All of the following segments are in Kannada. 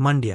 ಮಂಡ್ಯ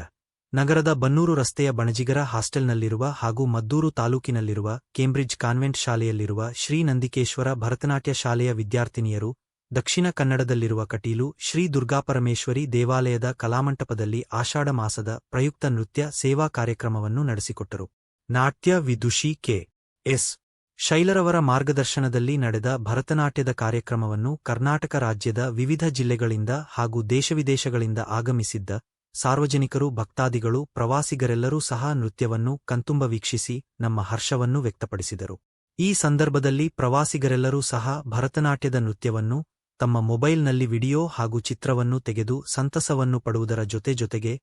ನಗರದ ಬನ್ನೂರು ರಸ್ತೆಯ ಬಣಜಿಗರ ಹಾಸ್ಟೆಲ್ನಲ್ಲಿರುವ ಹಾಗೂ ಮದ್ದೂರು ತಾಲೂಕಿನಲ್ಲಿರುವ ಕೇಂಬ್ರಿಡ್ಜ್ ಕಾನ್ವೆಂಟ್ ಶಾಲೆಯಲ್ಲಿರುವ ಶ್ರೀ ನಂದಿಕೇಶ್ವರ ಭರತನಾಟ್ಯ ಶಾಲೆಯ ವಿದ್ಯಾರ್ಥಿನಿಯರು ದಕ್ಷಿಣ ಕನ್ನಡದಲ್ಲಿರುವ ಕಟೀಲು ಶ್ರೀ ದುರ್ಗಾಪರಮೇಶ್ವರಿ ದೇವಾಲಯದ ಕಲಾಮಂಟಪದಲ್ಲಿ ಆಷಾಢ ಮಾಸದ ಪ್ರಯುಕ್ತ ನೃತ್ಯ ಸೇವಾ ಕಾರ್ಯಕ್ರಮವನ್ನು ನಡೆಸಿಕೊಟ್ಟರು. ನಾಟ್ಯ ವಿದುಷಿ ಕೆ.ಎಸ್. ಶೈಲರವರ ಮಾರ್ಗದರ್ಶನದಲ್ಲಿ ನಡೆದ ಭರತನಾಟ್ಯದ ಕಾರ್ಯಕ್ರಮವನ್ನು ಕರ್ನಾಟಕ ರಾಜ್ಯದ ವಿವಿಧ ಜಿಲ್ಲೆಗಳಿಂದ ಹಾಗೂ ದೇಶವಿದೇಶಗಳಿಂದ ಆಗಮಿಸಿದ್ದ ಸಾರ್ವಜನಿಕರು, ಭಕ್ತಾದಿಗಳು, ಪ್ರವಾಸಿಗರೆಲ್ಲರೂ ಸಹ ನೃತ್ಯವನ್ನು ಕಣ್ತುಂಬ ವೀಕ್ಷಿಸಿ ನಮ್ಮ ಹರ್ಷವನ್ನು ವ್ಯಕ್ತಪಡಿಸಿದರು. ಈ ಸಂದರ್ಭದಲ್ಲಿ ಪ್ರವಾಸಿಗರೆಲ್ಲರೂ ಸಹ ಭರತನಾಟ್ಯದ ನೃತ್ಯವನ್ನು ತಮ್ಮ ಮೊಬೈಲ್ನಲ್ಲಿ ವಿಡಿಯೋ ಹಾಗೂ ಚಿತ್ರವನ್ನು ತೆಗೆದು ಸಂತಸವನ್ನು ಪಡುವುದರ ಜೊತೆಗೆ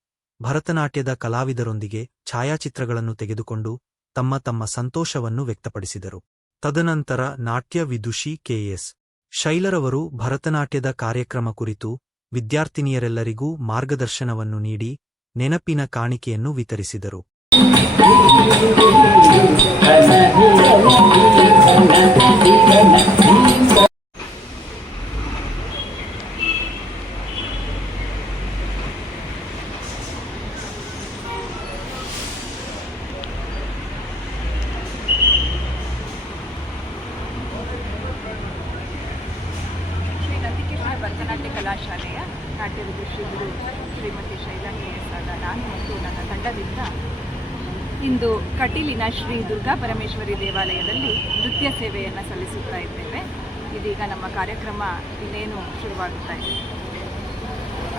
ಭರತನಾಟ್ಯದ ಕಲಾವಿದರೊಂದಿಗೆ ಛಾಯಾಚಿತ್ರಗಳನ್ನು ತೆಗೆದುಕೊಂಡು ತಮ್ಮ ತಮ್ಮ ಸಂತೋಷವನ್ನು ವ್ಯಕ್ತಪಡಿಸಿದರು. ತದನಂತರ ನಾಟ್ಯ ವಿದುಷಿ ಕೆ.ಎಸ್. ಶೈಲರವರು ಭರತನಾಟ್ಯದ ಕಾರ್ಯಕ್ರಮ ಕುರಿತು ವಿದ್ಯಾರ್ಥಿನಿಯರೆಲ್ಲರಿಗೂ ಮಾರ್ಗದರ್ಶನವನ್ನು ನೀಡಿ ನೆನಪಿನ ಕಾಣಿಕೆಯನ್ನು ವಿತರಿಸಿದರು. ಭರತನಾಟ್ಯ ಕಲಾಶಾಲೆಯ ನಾಟ್ಯ ವಿದುಷಿಗಳು ಶ್ರೀಮತಿ ಶೈಲಾ ಕೆ.ಎಸ್. ಆದ ನಾನು ಮತ್ತು ನನ್ನ ತಂಡದಿಂದ ಇಂದು ಕಟೀಲಿನ ಶ್ರೀ ದುರ್ಗಾಪರಮೇಶ್ವರಿ ದೇವಾಲಯದಲ್ಲಿ ನೃತ್ಯ ಸೇವೆಯನ್ನು ಸಲ್ಲಿಸುತ್ತಾ ಇದ್ದೇವೆ. ಇದೀಗ ನಮ್ಮ ಕಾರ್ಯಕ್ರಮ ಇನ್ನೇನು ಶುರುವಾಗುತ್ತಾ ಇದೆ.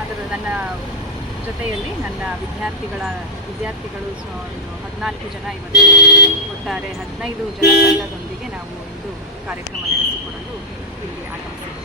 ಅದರ ನನ್ನ ಜೊತೆಯಲ್ಲಿ ನನ್ನ ವಿದ್ಯಾರ್ಥಿಗಳು 14 ಜನ, ಇವತ್ತು ಒಟ್ಟಾರೆ 15 ಜನ ತಂಡದೊಂದಿಗೆ ನಾವು ಇಂದು ಕಾರ್ಯಕ್ರಮ ನಡೆಸಿಕೊಡಲು ಇಲ್ಲಿ ಆಗಮಿಸಿದ್ದೇವೆ.